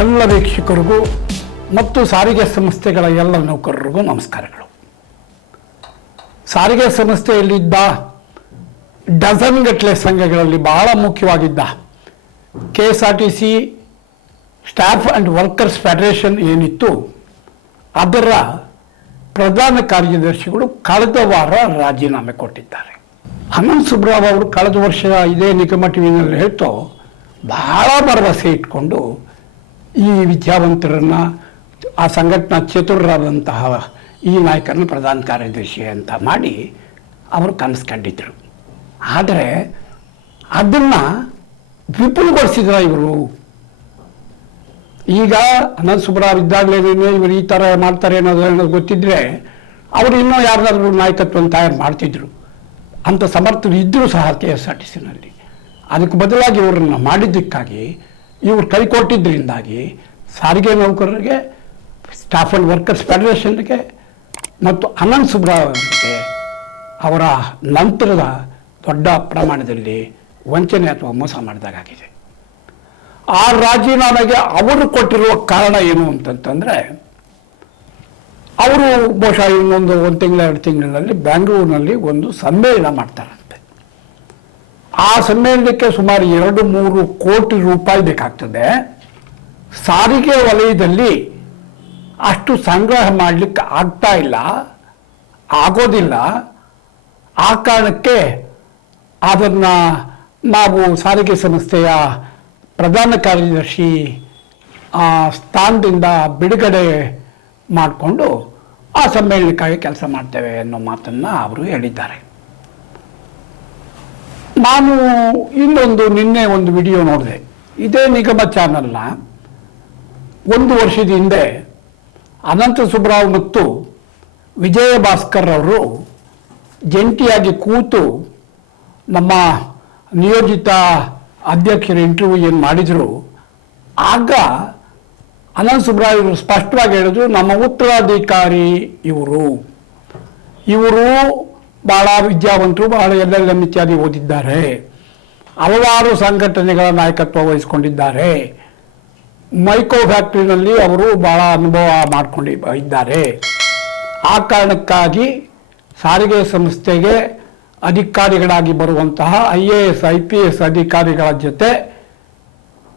ಎಲ್ಲ ವೀಕ್ಷಕರಿಗೂ ಮತ್ತು ಸಾರಿಗೆ ಸಂಸ್ಥೆಗಳ ಎಲ್ಲ ನೌಕರರಿಗೂ ನಮಸ್ಕಾರಗಳು. ಸಾರಿಗೆ ಸಂಸ್ಥೆಯಲ್ಲಿದ್ದ ಡಜನ್ ಗಟ್ಟಲೆ ಸಂಘಗಳಲ್ಲಿ ಬಹಳ ಮುಖ್ಯವಾಗಿದ್ದ KSRTC staff and workers federation ಏನಿತ್ತು, ಅದರ ಪ್ರಧಾನ ಕಾರ್ಯದರ್ಶಿಗಳು ಕಳೆದ ವಾರ ರಾಜೀನಾಮೆ ಕೊಟ್ಟಿದ್ದಾರೆ. ಅನಂತ್ ಸುಬ್ರಾವ್ ಅವರು ಕಳೆದ ವರ್ಷ ಇದೇ ನಿಗಮ ಟಿವಿನಲ್ಲಿ ಹೇಳ್ತು ಬಹಳ ಭರವಸೆ ಇಟ್ಕೊಂಡು ಈ ವಿದ್ಯಾವಂತರನ್ನು, ಆ ಸಂಘಟನಾ ಚತುರರಾದಂತಹ ಈ ನಾಯಕರನ್ನು ಪ್ರಧಾನ ಕಾರ್ಯದರ್ಶಿ ಅಂತ ಮಾಡಿ ಅವರು ಕನಸು ಕಂಡಿದ್ದರು. ಆದರೆ ಅದನ್ನು ವಿಪುಲಗೊಳಿಸಿದ್ರ ಇವರು. ಈಗ ಅನಂತ್ ಸುಬ್ರಾವ್ ಇದ್ದಾಗಲೇನೇ ಇವರು ಈ ಥರ ಮಾಡ್ತಾರೆ ಅನ್ನೋದು ಗೊತ್ತಿದ್ರೆ ಅವರು ಇನ್ನೂ ಯಾರಾದರೂ ನಾಯಕತ್ವವನ್ನು ತಯಾರು ಮಾಡ್ತಿದ್ರು. ಅಂಥ ಸಮರ್ಥರು ಇದ್ದರೂ ಸಹ KSRTCನಲ್ಲಿ. ಅದಕ್ಕೆ ಬದಲಾಗಿ ಇವರನ್ನು ಮಾಡಿದ್ದಕ್ಕಾಗಿ, ಇವರು ಕೈ ಕೊಟ್ಟಿದ್ದರಿಂದಾಗಿ ಸಾರಿಗೆ ನೌಕರರಿಗೆ, ಸ್ಟಾಫ್ ಆ್ಯಂಡ್ ವರ್ಕರ್ಸ್ ಫೆಡರೇಷನ್ಗೆ ಮತ್ತು ಅನಂತ್ ಸುಬ್ರಾವ್ ಅವರಿಗೆ ಅವರ ನಂತರದ ದೊಡ್ಡ ಪ್ರಮಾಣದಲ್ಲಿ ವಂಚನೆ ಅಥವಾ ಮೋಸ ಮಾಡಿದಾಗಿದೆ. ಆ ರಾಜೀನಾಮೆಗೆ ಅವರು ಕೊಟ್ಟಿರುವ ಕಾರಣ ಏನು ಅಂತಂತಂದರೆ, ಅವರು ಬಹುಶಃ ಇನ್ನೊಂದು 1 ತಿಂಗಳ 2 ತಿಂಗಳಲ್ಲಿ ಬೆಂಗಳೂರಿನಲ್ಲಿ ಒಂದು ಸಮ್ಮೇಳನ ಮಾಡ್ತಾರಂತೆ. ಆ ಸಮ್ಮೇಳನಕ್ಕೆ ಸುಮಾರು 2-3 ಕೋಟಿ ರೂಪಾಯಿ ಬೇಕಾಗ್ತದೆ. ಸಾರಿಗೆ ವಲಯದಲ್ಲಿ ಅಷ್ಟು ಸಂಗ್ರಹ ಮಾಡಲಿಕ್ಕೆ ಆಗ್ತಾ ಇಲ್ಲ, ಆಗೋದಿಲ್ಲ. ಆ ಕಾರಣಕ್ಕೆ ಅದನ್ನು ನಾವು ಸಾರಿಗೆ ಸಂಸ್ಥೆಯ ಪ್ರಧಾನ ಕಾರ್ಯದರ್ಶಿ ಸ್ಥಾನದಿಂದ ಬಿಡುಗಡೆ ಮಾಡಿಕೊಂಡು ಆ ಸಮ್ಮೇಳನಕ್ಕಾಗಿ ಕೆಲಸ ಮಾಡ್ತೇವೆ ಅನ್ನೋ ಮಾತನ್ನು ಅವರು ಹೇಳಿದ್ದಾರೆ. ನಾನು ನಿನ್ನೆ ಒಂದು ವಿಡಿಯೋ ನೋಡಿದೆ. ಇದೇ ನಿಗಮ ಚಾನಲ್ನ 1 ವರ್ಷದ ಹಿಂದೆ ಅನಂತ ಸುಬ್ರಾವ್ ಮತ್ತು ವಿಜಯ ಭಾಸ್ಕರ್ ಅವರು ಜಂಟಿಯಾಗಿ ಕೂತು ನಮ್ಮ ನಿಯೋಜಿತ ಅಧ್ಯಕ್ಷರ ಇಂಟರ್ವ್ಯೂ ಏನು ಮಾಡಿದರು, ಆಗ ಅನಂತ್ ಸುಬ್ರಾವ್ ಇವರು ಸ್ಪಷ್ಟವಾಗಿ ಹೇಳಿದ್ರು, ನಮ್ಮ ಉತ್ತರಾಧಿಕಾರಿ ಇವರು ಭಾಳ ವಿದ್ಯಾವಂತರು, ಬಹಳ LLM ಇತ್ಯಾದಿ ಓದಿದ್ದಾರೆ, ಹಲವಾರು ಸಂಘಟನೆಗಳ ನಾಯಕತ್ವ ವಹಿಸ್ಕೊಂಡಿದ್ದಾರೆ, ಮೈಕೋ ಫ್ಯಾಕ್ಟ್ರಿನಲ್ಲಿ ಅವರು ಭಾಳ ಅನುಭವ ಮಾಡ್ಕೊಂಡು ಇದ್ದಾರೆ. ಆ ಕಾರಣಕ್ಕಾಗಿ ಸಾರಿಗೆ ಸಂಸ್ಥೆಗೆ ಅಧಿಕಾರಿಗಳಾಗಿ ಬರುವಂತಹ IAS IPS ಅಧಿಕಾರಿಗಳ ಜೊತೆ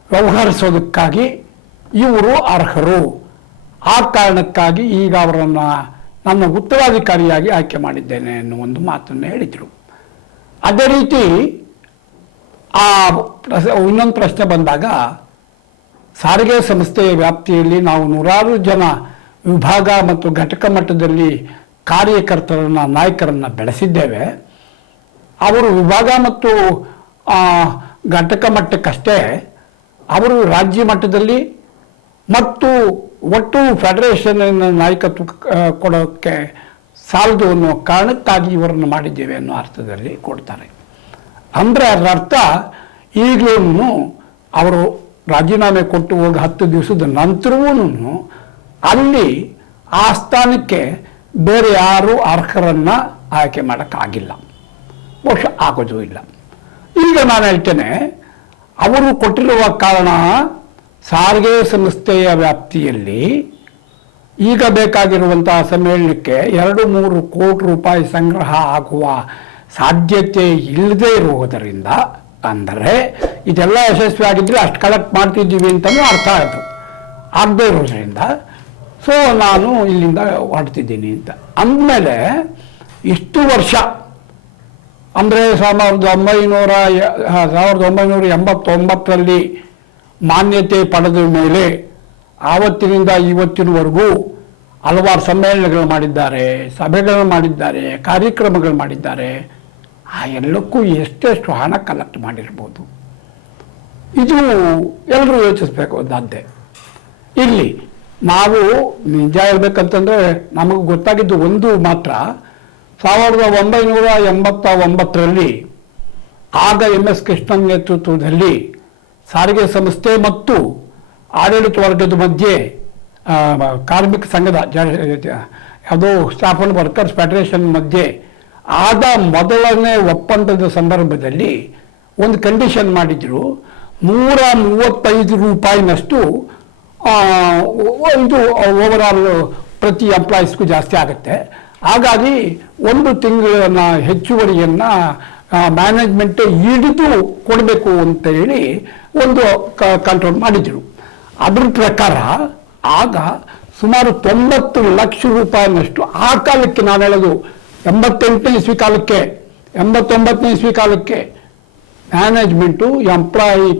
ವ್ಯವಹರಿಸೋದಕ್ಕಾಗಿ ಇವರು ಅರ್ಹರು. ಆ ಕಾರಣಕ್ಕಾಗಿ ಈಗ ಅವರನ್ನು ನನ್ನ ಉತ್ತರಾಧಿಕಾರಿಯಾಗಿ ಆಯ್ಕೆ ಮಾಡಿದ್ದೇನೆ ಅನ್ನೋ ಒಂದು ಮಾತನ್ನು ಹೇಳಿದರು. ಅದೇ ರೀತಿ ಇನ್ನೊಂದು ಪ್ರಶ್ನೆ ಬಂದಾಗ, ಸಾರಿಗೆ ಸಂಸ್ಥೆಯ ವ್ಯಾಪ್ತಿಯಲ್ಲಿ ನಾವು 100 ಜನ ವಿಭಾಗ ಮತ್ತು ಘಟಕ ಮಟ್ಟದಲ್ಲಿ ಕಾರ್ಯಕರ್ತರನ್ನು, ನಾಯಕರನ್ನು ಬೆಳೆಸಿದ್ದೇವೆ. ಅವರು ವಿಭಾಗ ಮತ್ತು ಘಟಕ ಮಟ್ಟಕ್ಕಷ್ಟೇ, ಅವರು ರಾಜ್ಯ ಮಟ್ಟದಲ್ಲಿ ಮತ್ತು ಒಟ್ಟು ಫೆಡರೇಷನ್ ನಾಯಕತ್ವ ಕೊಡೋಕ್ಕೆ ಸಾಲದು ಅನ್ನೋ ಕಾರಣಕ್ಕಾಗಿ ಇವರನ್ನು ಮಾಡಿದ್ದೇವೆ ಅನ್ನೋ ಅರ್ಥದಲ್ಲಿ ಕೊಡ್ತಾರೆ. ಅಂದರೆ ಅದರ ಅರ್ಥ ಈಗಲೂ ಅವರು ರಾಜೀನಾಮೆ ಕೊಟ್ಟು ಹೋಗಿ 10 ದಿವಸದ ನಂತರವೂ ಅಲ್ಲಿ ಆ ಸ್ಥಾನಕ್ಕೆ ಬೇರೆ ಯಾರೂ ಅರ್ಹರನ್ನು ಆಯ್ಕೆ ಮಾಡೋಕ್ಕಾಗಿಲ್ಲ, ಬಹುಶಃ ಆಗೋದು ಇಲ್ಲ. ಈಗ ನಾನು ಹೇಳ್ತೇನೆ, ಅವರು ಕೊಟ್ಟಿರುವ ಕಾರಣ ಸಾರಿಗೆ ಸಂಸ್ಥೆಯ ವ್ಯಾಪ್ತಿಯಲ್ಲಿ ಈಗ ಬೇಕಾಗಿರುವಂತಹ ಸಮ್ಮೇಳನಕ್ಕೆ 2-3 ಕೋಟಿ ರೂಪಾಯಿ ಸಂಗ್ರಹ ಆಗುವ ಸಾಧ್ಯತೆ ಇಲ್ಲದೆ ಇರುವುದರಿಂದ, ಅಂದರೆ ಇದೆಲ್ಲ ಯಶಸ್ವಿ ಆಗಿದ್ದರೆ ಅಷ್ಟು ಕಲೆಕ್ಟ್ ಮಾಡ್ತಿದ್ದೀವಿ ಅಂತಲೂ ಅರ್ಥ ಆಯಿತು. ಆಗದೆ ಇರೋದ್ರಿಂದ ನಾನು ಇಲ್ಲಿಂದ ಹೊರಡ್ತಿದ್ದೀನಿ ಅಂತ ಅಂದಮೇಲೆ, ಇಷ್ಟು ವರ್ಷ ಅಂದರೆ 1989ರಲ್ಲಿ ಮಾನ್ಯತೆ ಪಡೆದ ಮೇಲೆ ಆವತ್ತಿನಿಂದ ಇವತ್ತಿನವರೆಗೂ ಹಲವಾರು ಸಮ್ಮೇಳನಗಳು ಮಾಡಿದ್ದಾರೆ, ಸಭೆಗಳು ಮಾಡಿದ್ದಾರೆ, ಕಾರ್ಯಕ್ರಮಗಳು ಮಾಡಿದ್ದಾರೆ. ಆ ಎಲ್ಲಕ್ಕೂ ಎಷ್ಟೆಷ್ಟು ಹಣ ಕಲೆಕ್ಟ್ ಮಾಡಿರ್ಬೋದು, ಇದು ಎಲ್ಲರೂ ಯೋಚಿಸ್ಬೇಕಾದಂತೆ. ಇಲ್ಲಿ ನಾವು ನಿಜ ಹೇಳ್ಬೇಕಂತಂದರೆ ನಮಗೆ ಗೊತ್ತಾಗಿದ್ದು ಒಂದು ಮಾತ್ರ, 1989ರಲ್ಲಿ ಆಗ MS ಕೃಷ್ಣನ್ ನೇತೃತ್ವದಲ್ಲಿ ಸಾರಿಗೆ ಸಂಸ್ಥೆ ಮತ್ತು ಆಡಳಿತ ವರ್ಗದ ಮಧ್ಯೆ ಕಾರ್ಮಿಕ ಸಂಘದ ಯಾವುದೋ ಸ್ಟಾಫ್ ಆ್ಯಂಡ್ ವರ್ಕರ್ಸ್ ಫೆಡರೇಷನ್ ಮಧ್ಯೆ ಆದ ಮೊದಲನೇ ಒಪ್ಪಂದದ ಸಂದರ್ಭದಲ್ಲಿ ಒಂದು ಕಂಡೀಷನ್ ಮಾಡಿದ್ರು, 135 ರೂಪಾಯಿನಷ್ಟು ಇದು ಓವರಾಲ್ ಪ್ರತಿ ಎಂಪ್ಲಾಯೀಸ್ಗೂ ಜಾಸ್ತಿ ಆಗುತ್ತೆ. ಹಾಗಾಗಿ ಒಂದು ತಿಂಗಳನ್ನ ಹೆಚ್ಚುವರಿಯನ್ನು ಮ್ಯಾನೇಜ್ಮೆಂಟೇ ಹಿಡಿದು ಕೊಡಬೇಕು ಅಂತ ಹೇಳಿ ಒಂದು ಕಂಟ್ರೋಲ್ ಮಾಡಿದರು. ಅದ್ರ ಪ್ರಕಾರ ಆಗ ಸುಮಾರು 90 ಲಕ್ಷ ರೂಪಾಯಿನಷ್ಟು ಆ ಕಾಲಕ್ಕೆ, ನಾನು ಹೇಳೋದು 88ನೇ ಇಸ್ವಿ ಕಾಲಕ್ಕೆ, 89ನೇ ಇಸ್ವಿ ಕಾಲಕ್ಕೆ ಮ್ಯಾನೇಜ್ಮೆಂಟು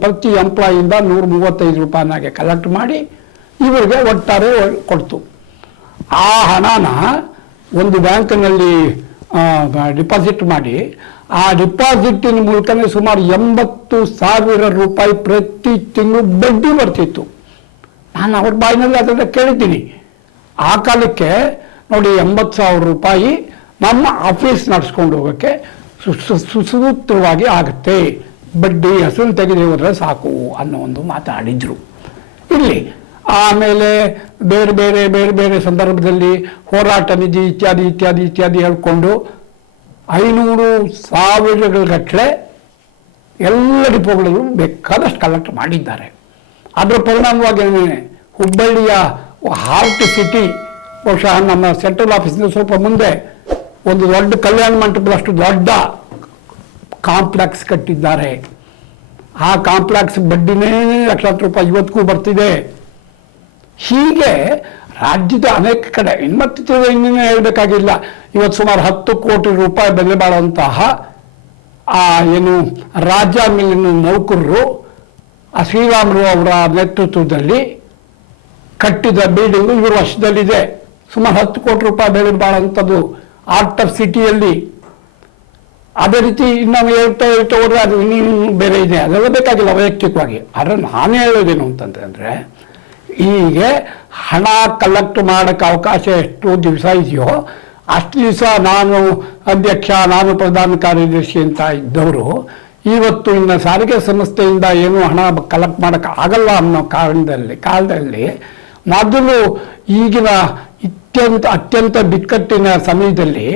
ಪ್ರತಿ ಎಂಪ್ಲಾಯಿಯಿಂದ 135 ರೂಪಾಯಿನಾಗೆ ಕಲೆಕ್ಟ್ ಮಾಡಿ ಇವರಿಗೆ ಒಟ್ಟಾರೆ ಕೊಡ್ತು. ಆ ಹಣನ ಒಂದು ಬ್ಯಾಂಕಿನಲ್ಲಿ ಡಿಪಾಸಿಟ್ ಮಾಡಿ, ಆ ಡಿಪಾಸಿಟಿನ ಮೂಲಕನೇ ಸುಮಾರು 80,000 ರೂಪಾಯಿ ಪ್ರತಿ ತಿಂಗಳು ಬಡ್ಡಿ ಬರ್ತಿತ್ತು. ನಾನು ಅವ್ರ ಬಾಯಿನಲ್ಲಿ ಅದನ್ನು ಕೇಳಿದ್ದೀನಿ. ಆ ಕಾಲಕ್ಕೆ ನೋಡಿ 80,000 ರೂಪಾಯಿ ನಮ್ಮ ಆಫೀಸ್ ನಡೆಸ್ಕೊಂಡು ಹೋಗೋಕ್ಕೆ ಸುಸೂತ್ರವಾಗಿ ಆಗುತ್ತೆ, ಬಡ್ಡಿ ಹೆಸರು ತೆಗೆದು ಹೋದರೆ ಸಾಕು ಅನ್ನೋ ಒಂದು ಮಾತಾಡಿದ್ರು ಇಲ್ಲಿ. ಆಮೇಲೆ ಬೇರೆ ಬೇರೆ ಬೇರೆ ಬೇರೆ ಸಂದರ್ಭದಲ್ಲಿ ಹೋರಾಟ ನಿಧಿ ಇತ್ಯಾದಿ ಇತ್ಯಾದಿ ಇತ್ಯಾದಿ ಹೇಳ್ಕೊಂಡು 500,000 ಗಟ್ಟಲೆ ಎಲ್ಲ ಡಿಪೋಗಳು ಬೇಕಾದಷ್ಟು ಕಲೆಕ್ಟ್ ಮಾಡಿದ್ದಾರೆ. ಅದರ ಪರಿಣಾಮವಾಗಿ ಹುಬ್ಬಳ್ಳಿಯ ಹಾರ್ಟ್ ಸಿಟಿ, ಬಹುಶಃ ನಮ್ಮ ಸೆಂಟ್ರಲ್ ಆಫೀಸಿಂದ ಸ್ವಲ್ಪ ಮುಂದೆ ಒಂದು ದೊಡ್ಡ ಕಲ್ಯಾಣ ಮಂಟಪದಷ್ಟು ದೊಡ್ಡ ಕಾಂಪ್ಲೆಕ್ಸ್ ಕಟ್ಟಿದ್ದಾರೆ. ಆ ಕಾಂಪ್ಲೆಕ್ಸ್ ಬಡ್ಡಿನೇ ಲಕ್ಷಾಂತರ ರೂಪಾಯಿ ಇವತ್ತಿಗೂ ಬರ್ತಿದೆ. ಹೀಗೆ ರಾಜ್ಯದ ಅನೇಕ ಕಡೆ ಮತ್ತೆ ಇನ್ನೇನು ಹೇಳಬೇಕಾಗಿಲ್ಲ. ಇವತ್ತು ಸುಮಾರು 10 ಕೋಟಿ ರೂಪಾಯಿ ಬೆಲೆ ಬಾಳುವಂತಹ ಏನು ರಾಜ್ಯ ಮೇಲಿನ ನೌಕರರು ಶ್ರೀರಾಮುಲು ಅವರ ನೇತೃತ್ವದಲ್ಲಿ ಕಟ್ಟಿದ ಬಿಲ್ಡಿಂಗು ಇವರ ವಶದಲ್ಲಿದೆ. ಸುಮಾರು 10 ಕೋಟಿ ರೂಪಾಯಿ ಬೆಲೆ ಬಾಳುವಂಥದ್ದು ಆರ್ಟ್ ಆಫ್ ಸಿಟಿಯಲ್ಲಿ. ಅದೇ ರೀತಿ ನಾವು ಹೇಳ್ತಾ ಹೋದ್ರೆ ಅದು ಇನ್ನೂ ಬೇರೆ ಇದೆ, ಅದೆಲ್ಲ ಬೇಕಾಗಿಲ್ಲ ವೈಯಕ್ತಿಕವಾಗಿ. ಆದರೆ ನಾನೇ ಹೇಳೋದೇನು ಅಂತಂದರೆ, ಹೀಗೆ ಹಣ ಕಲೆಕ್ಟ್ ಮಾಡೋಕ್ಕೆ ಅವಕಾಶ ಎಷ್ಟು ದಿವಸ ಇದೆಯೋ ಅಷ್ಟು ದಿವಸ ನಾನು ಅಧ್ಯಕ್ಷ, ನಾನು ಪ್ರಧಾನ ಕಾರ್ಯದರ್ಶಿ ಅಂತ ಇದ್ದವರು ಇವತ್ತು ಇನ್ನು ಸಾರಿಗೆ ಸಂಸ್ಥೆಯಿಂದ ಏನು ಹಣ ಕಲೆಕ್ಟ್ ಮಾಡೋಕ್ಕೆ ಆಗಲ್ಲ ಅನ್ನೋ ಕಾಲದಲ್ಲಿ ಮೊದಲು ಈಗಿನ ಅತ್ಯಂತ ಬಿಕ್ಕಟ್ಟಿನ ಸಮಯದಲ್ಲಿ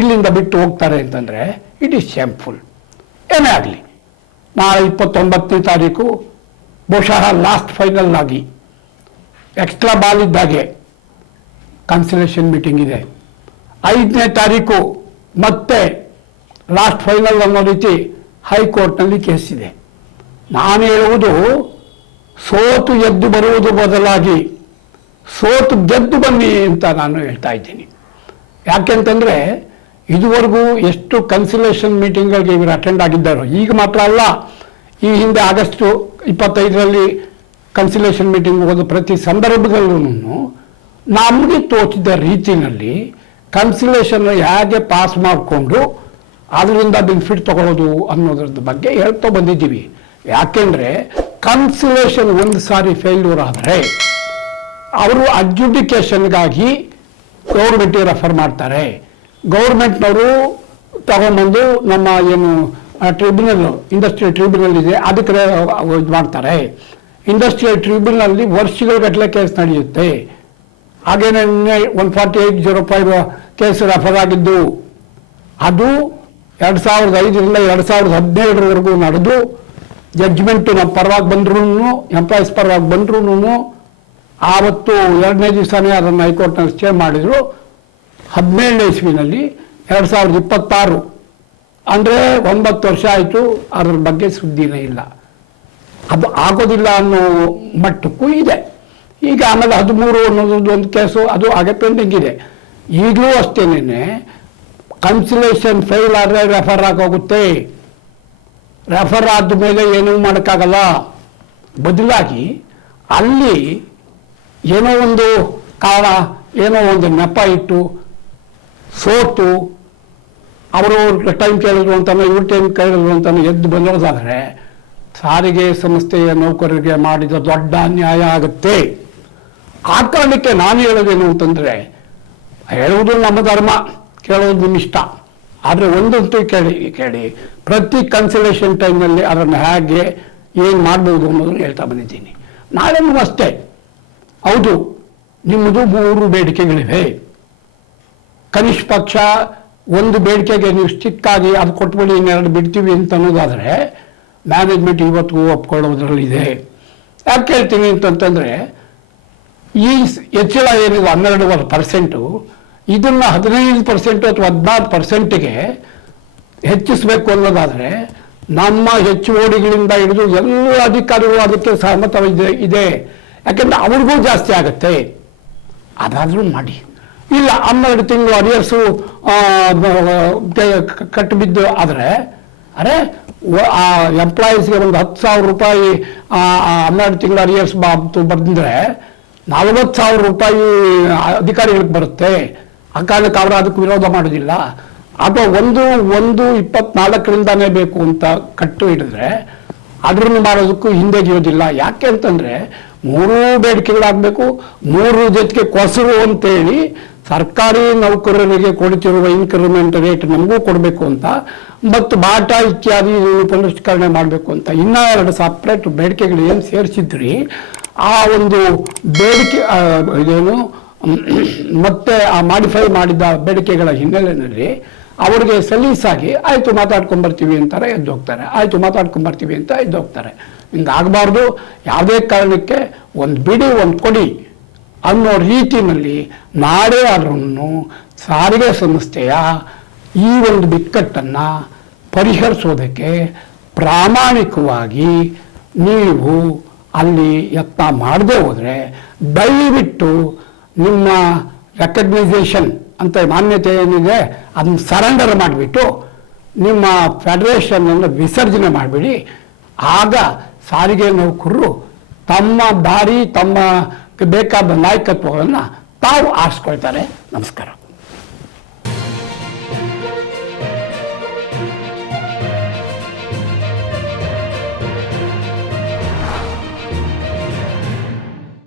ಇಲ್ಲಿಂದ ಬಿಟ್ಟು ಹೋಗ್ತಾರೆ ಅಂತಂದರೆ ಇಟ್ ಈಸ್ ಶೇಮ್ಫುಲ್. ಏನೇ ಆಗಲಿ, ನಾಳೆ 29ನೇ ತಾರೀಕು ಬಹುಶಃ ಲಾಸ್ಟ್ ಫೈನಲ್ ಆಗಿ ಎಕ್ಸ್ಟ್ರಾ ಬಾಲ್ ಇದ್ದಾಗೆ ಕನ್ಸಲೇಷನ್ ಮೀಟಿಂಗ್ ಇದೆ. 5ನೇ ತಾರೀಕು ಮತ್ತೆ ಲಾಸ್ಟ್ ಫೈನಲ್ ಅನ್ನೋ ರೀತಿ ಹೈಕೋರ್ಟ್ನಲ್ಲಿ ಕೇಸ್ ಇದೆ. ನಾನು ಹೇಳುವುದು ಸೋತು ಎದ್ದು ಬರುವುದು ಬದಲಾಗಿ ಸೋತು ಗೆದ್ದು ಬನ್ನಿ ಅಂತ ನಾನು ಹೇಳ್ತಾ ಇದ್ದೀನಿ. ಯಾಕೆಂತಂದರೆ ಇದುವರೆಗೂ ಎಷ್ಟು ಕನ್ಸಲೇಷನ್ ಮೀಟಿಂಗ್ಗಳಿಗೆ ಇವರು ಅಟೆಂಡ್ ಆಗಿದ್ದಾರೋ, ಈಗ ಮಾತ್ರ ಅಲ್ಲ, ಈ ಹಿಂದೆ ಆಗಸ್ಟ್ 25ರಲ್ಲಿ ಕನ್ಸಲೇಷನ್ ಮೀಟಿಂಗ್ ಹೋದ ಪ್ರತಿ ಸಂದರ್ಭದಲ್ಲೂ ನಮಗೆ ತೋಚಿದ ರೀತಿಯಲ್ಲಿ ಕನ್ಸಲೇಷನ್ ಹೇಗೆ ಪಾಸ್ ಮಾಡಿಕೊಂಡು ಅದರಿಂದ ಬೆನಿಫಿಟ್ ತಗೊಳ್ಳೋದು ಅನ್ನೋದ್ರ ಬಗ್ಗೆ ಹೇಳ್ತಾ ಬಂದಿದ್ದೀವಿ. ಯಾಕೆಂದರೆ ಕನ್ಸಲೇಷನ್ ಒಂದು ಸಾರಿ ಫೇಲ್ಯೂರ್ ಆದರೆ ಅವರು ಅಡ್ಜುಡಿಕೇಷನ್ಗಾಗಿ ಗೌರ್ಮೆಂಟಿಗೆ ರೆಫರ್ ಮಾಡ್ತಾರೆ. ಗೌರ್ಮೆಂಟ್ನವರು ತಗೊಂಬಂದು ನಮ್ಮ ಏನು ಟ್ರಿಬ್ಯುನಲ್, ಇಂಡಸ್ಟ್ರಿಯಲ್ ಟ್ರಿಬ್ಯುನಲ್ ಇದೆ, ಅದಕ್ಕೆ ಇದು ಮಾಡ್ತಾರೆ. ಇಂಡಸ್ಟ್ರಿಯಲ್ ಟ್ರಿಬ್ಯುನಲ್ನಲ್ಲಿ ವರ್ಷಗಟ್ಟಲೆ ಕೇಸ್ ನಡೆಯುತ್ತೆ. ಹಾಗೇನೆ 14805 ಕೇಸ್ ರೆಫರ್ ಆಗಿದ್ದು ಅದು 2005ರಿಂದ 2017ರವರೆಗೂ ನಡೆದು ಜಡ್ಜ್ಮೆಂಟು ನಮ್ಮ ಪರವಾಗಿ ಬಂದ್ರೂ, ಎಂಪ್ಲಾಯೀಸ್ ಪರವಾಗಿ ಬಂದ್ರೂ ಆವತ್ತು 2ನೇ ದಿವಸನೇ ಅದನ್ನು ಹೈಕೋರ್ಟ್ನಲ್ಲಿ ಸ್ಟೇ ಮಾಡಿದರು. 17ನೇ ಇಸ್ವಿನಲ್ಲಿ 2026 ಅಂದರೆ 9 ವರ್ಷ ಆಯಿತು, ಅದ್ರ ಬಗ್ಗೆ ಸುದ್ದಿನೇ ಇಲ್ಲ. ಅದು ಆಗೋದಿಲ್ಲ ಅನ್ನೋ ಮಟ್ಟಕ್ಕೂ ಇದೆ. ಈಗ ಆಮೇಲೆ 13 ಅನ್ನೋದು ಒಂದು ಕೇಸು ಅದು ಹಾಗೆ ಪೆಂಡಿಂಗ್ ಇದೆ. ಈಗಲೂ ಅಷ್ಟೇನೆ ಕನ್ಸಲೇಷನ್ ಫೇಲ್ ಆದರೆ ರೆಫರ್ ಆಗೋಗುತ್ತೆ. ರೆಫರ್ ಆದ ಮೇಲೆ ಏನೂ ಮಾಡೋಕ್ಕಾಗಲ್ಲ. ಬದಲಾಗಿ ಅಲ್ಲಿ ಏನೋ ಒಂದು ಕಾರಣ, ಏನೋ ಒಂದು ನೆಪ ಇಟ್ಟು ಸೋತು ಅವರು ಟೈಮ್ ಕೇಳಿದ್ರು ಅಂತಾನೆ, ಇವ್ರ ಟೈಮ್ ಕೇಳಿದ್ರು ಅಂತಾನೆ ಎದ್ದು ಬಂದೋದಾದರೆ ಸಾರಿಗೆ ಸಂಸ್ಥೆಯ ನೌಕರರಿಗೆ ಮಾಡಿದ ದೊಡ್ಡ ಅನ್ಯಾಯ ಆಗುತ್ತೆ. ಆ ಕಾರಣಕ್ಕೆ ನಾನು ಹೇಳೋದೇನು ಅಂತಂದರೆ, ಹೇಳುವುದು ನಮ್ಮ ಧರ್ಮ, ಕೇಳೋದು ನಿಮ್ಮ ಇಷ್ಟ. ಆದರೆ ಒಂದಂತೂ ಕೇಳಿ ಪ್ರತಿ ಕನ್ಸಲೇಷನ್ ಟೈಮ್ನಲ್ಲಿ ಅದನ್ನು ಹೇಗೆ ಏನು ಮಾಡ್ಬೋದು ಅನ್ನೋದನ್ನು ಹೇಳ್ತಾ ಬಂದಿದ್ದೀನಿ. ನಾಳೆನೂ ಅಷ್ಟೇ, ಹೌದು ನಿಮ್ಮದು 3 ಬೇಡಿಕೆಗಳಿವೆ. ಕನಿಷ್ಠ ಪಕ್ಷ ಒಂದು ಬೇಡಿಕೆಗೆ ನೀವು ಸ್ಟಿಕ್ಕಾಗಿ ಅದು ಕೊಟ್ಬಿಡಿ, ಇನ್ನೆರಡು ಬಿಡ್ತೀವಿ ಅಂತ ಅನ್ನೋದಾದರೆ ಮ್ಯಾನೇಜ್ಮೆಂಟ್ ಇವತ್ತಿಗೂ ಒಪ್ಕೊಳ್ಳೋದ್ರಲ್ಲಿದೆ. ಯಾಕೆ ಹೇಳ್ತೀನಿ ಅಂತಂತಂದರೆ ಈ ಹೆಚ್ಚಳ ಏನಿದೆ 12% ಇದನ್ನು 15% ಅಥವಾ 16%ಗೆ ಹೆಚ್ಚಿಸಬೇಕು ಅನ್ನೋದಾದರೆ ನಮ್ಮ ಹೆಚ್ಚುವರಿಗಳಿಂದ ಹಿಡಿದು ಎಲ್ಲ ಅಧಿಕಾರಿಗಳು ಅದಕ್ಕೆ ಸಹಮತ ಇದೆ. ಯಾಕೆಂದರೆ ಅವ್ರಿಗೂ ಜಾಸ್ತಿ ಆಗುತ್ತೆ. ಅದಾದರೂ ಮಾಡಿ. ಇಲ್ಲ 12 ತಿಂಗಳು ಅರಿಯರ್ಸು ಕಟ್ಟಿಬಿದ್ದು ಆದರೆ ಆ ಎಂಪ್ಲಾಯೀಸ್ಗೆ ಒಂದು 10,000 ರೂಪಾಯಿ 12 ತಿಂಗಳು ಅರಿಯರ್ಸ್ ಬರೆದಿದ್ರೆ 40,000 ರೂಪಾಯಿ ಅಧಿಕಾರಿಗಳಿಗೆ ಬರುತ್ತೆ. ಆ ಕಾರಣಕ್ಕೆ ಅವರು ಅದಕ್ಕೆ ವಿರೋಧ ಮಾಡೋದಿಲ್ಲ. ಅಥವಾ 1/24 ಬೇಕು ಅಂತ ಕಟ್ಟು ಹಿಡಿದ್ರೆ ಅದನ್ನು ಮಾಡೋದಕ್ಕೂ ಹಿಂದೆಗೆಯೋದಿಲ್ಲ. ಯಾಕೆ ಅಂತಂದರೆ 3 ಬೇಡಿಕೆಗಳಾಗಬೇಕು, 3 ಜೊತೆಗೆ ಕೊಸರು ಅಂತೇಳಿ ಸರ್ಕಾರಿ ನೌಕರರಿಗೆ ಕೊಡುತ್ತಿರುವ ಇನ್ಕ್ರಿಮೆಂಟ್ ರೇಟ್ ನಮಗೂ ಕೊಡಬೇಕು ಅಂತ, ಮತ್ತು ಬಾಟಾ ಇತ್ಯಾದಿ ಪುನಶ್ಚರಣೆ ಮಾಡಬೇಕು ಅಂತ ಇನ್ನೂ 2 ಸಪ್ರೇಟ್ ಬೇಡಿಕೆಗಳು ಏನು ಸೇರಿಸಿದ್ರಿ ಆ ಒಂದು ಬೇಡಿಕೆ ಇದೇನು ಮತ್ತೆ ಆ ಮಾಡಿಫೈ ಮಾಡಿದ ಬೇಡಿಕೆಗಳ ಹಿನ್ನೆಲೆಯಲ್ಲಿ ಅವರಿಗೆ ಸಲೀಸಾಗಿ ಆಯಿತು ಮಾತಾಡ್ಕೊಂಬರ್ತೀವಿ ಅಂತಾರೆ, ಎದ್ದೋಗ್ತಾರೆ. ಆಯಿತು ಮಾತಾಡ್ಕೊಂಬರ್ತೀವಿ ಅಂತ ಎದ್ದೋಗ್ತಾರೆ. ಹಿಂಗಾಗಬಾರ್ದು. ಯಾವುದೇ ಕಾರಣಕ್ಕೆ ಒಂದು ಬಿಡಿ ಒಂದು ಕೊಡಿ ಅನ್ನೋ ರೀತಿಯಲ್ಲಿ ನಾಡೇ ಅದನ್ನು ಸಾರಿಗೆ ಸಂಸ್ಥೆಯ ಈ ಒಂದು ಬಿಕ್ಕಟ್ಟನ್ನು ಪರಿಹರಿಸೋದಕ್ಕೆ ಪ್ರಾಮಾಣಿಕವಾಗಿ ನೀವು ಅಲ್ಲಿ ಯತ್ನ ಮಾಡದೆ ಹೋದರೆ ದಯವಿಟ್ಟು ನಿಮ್ಮ ರೆಕಗ್ನೈಸೇಷನ್ ಅಂತ ಮಾನ್ಯತೆ ಏನಿದೆ ಅದನ್ನು ಸರೆಂಡರ್ ಮಾಡಿಬಿಟ್ಟು ನಿಮ್ಮ ಫೆಡರೇಷನನ್ನು ವಿಸರ್ಜನೆ ಮಾಡಿಬಿಡಿ. ಆಗ ಸಾರಿಗೆ ನೌಕರರು ತಮ್ಮ ದಾರಿ, ತಮ್ಮ ಬೇಕಾದ ನಾಯಕತ್ವಗಳನ್ನು ತಾವು ಆರಿಸ್ಕೊಳ್ತಾರೆ. ನಮಸ್ಕಾರ.